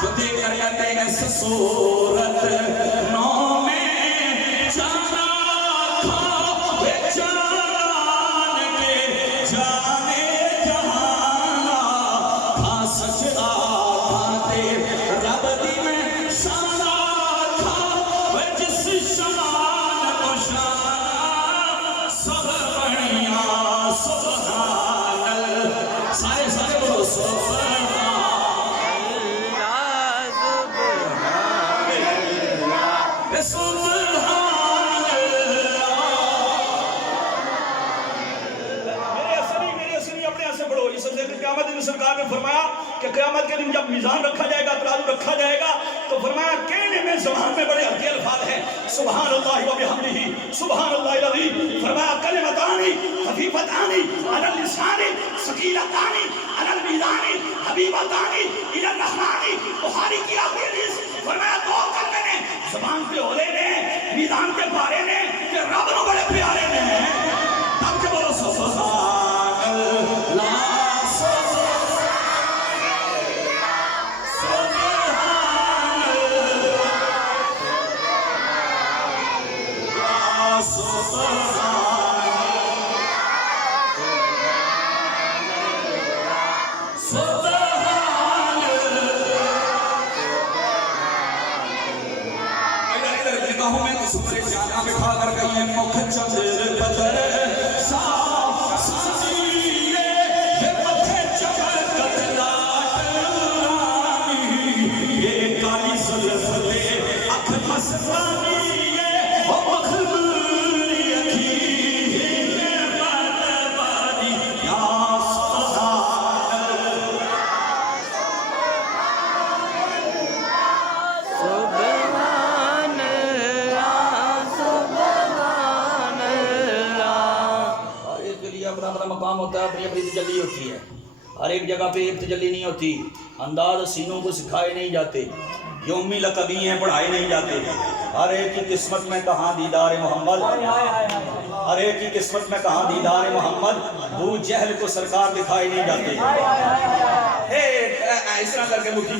जो देखकर कहते हैं सूरत नौ में जाना खा जान के जाने जहाना खा सच आते रब दी में शाना खा जिस शमान को शाना सब बढ़िया सुभान अल्लाह सारे सारे बोलो सुभान सरकार ने फरमाया कि क़यामत के दिन जब मीज़ान रखा जाएगा, तराजू रखा जाएगा, तो फरमाया कहने में ज़बान में बड़े हल्के अल्फाज हैं, सुभान अल्लाह व बिहम्दिही सुभान अल्लाहिल अज़ीम। फरमाया कलिमतानी खफीफतानी अलल लिसानी सकीलतानी अलल मीज़ानी हबीबतानी इलर रहमानी। बुखारी की आखिरी हदीस। फरमाया दो कलमे ने ज़बान पे होले ने मीज़ान के बारे ने कि रब नु बड़े प्यारे ने। तब के बोलो सुभान अल्लाह बिठा कर गई मुख चंद्र बदर ये काली सुल्फते अख मस्तानी मकाम होता है, अपनी अपनी तजल्ली होती है। हर एक जगह पे एक तजल्ली नहीं होती। अंदाज सीनों को सिखाए नहीं जाते, यौमी लकबी हैं पढ़ाए नहीं जाते। हर एक की किस्मत में कहाँ दीदार मोहम्मद, हर एक की किस्मत में कहाँ दीदार मोहम्मद। अबू जहल को सरकार दिखाए नहीं जाते। इस तरह करके मुखी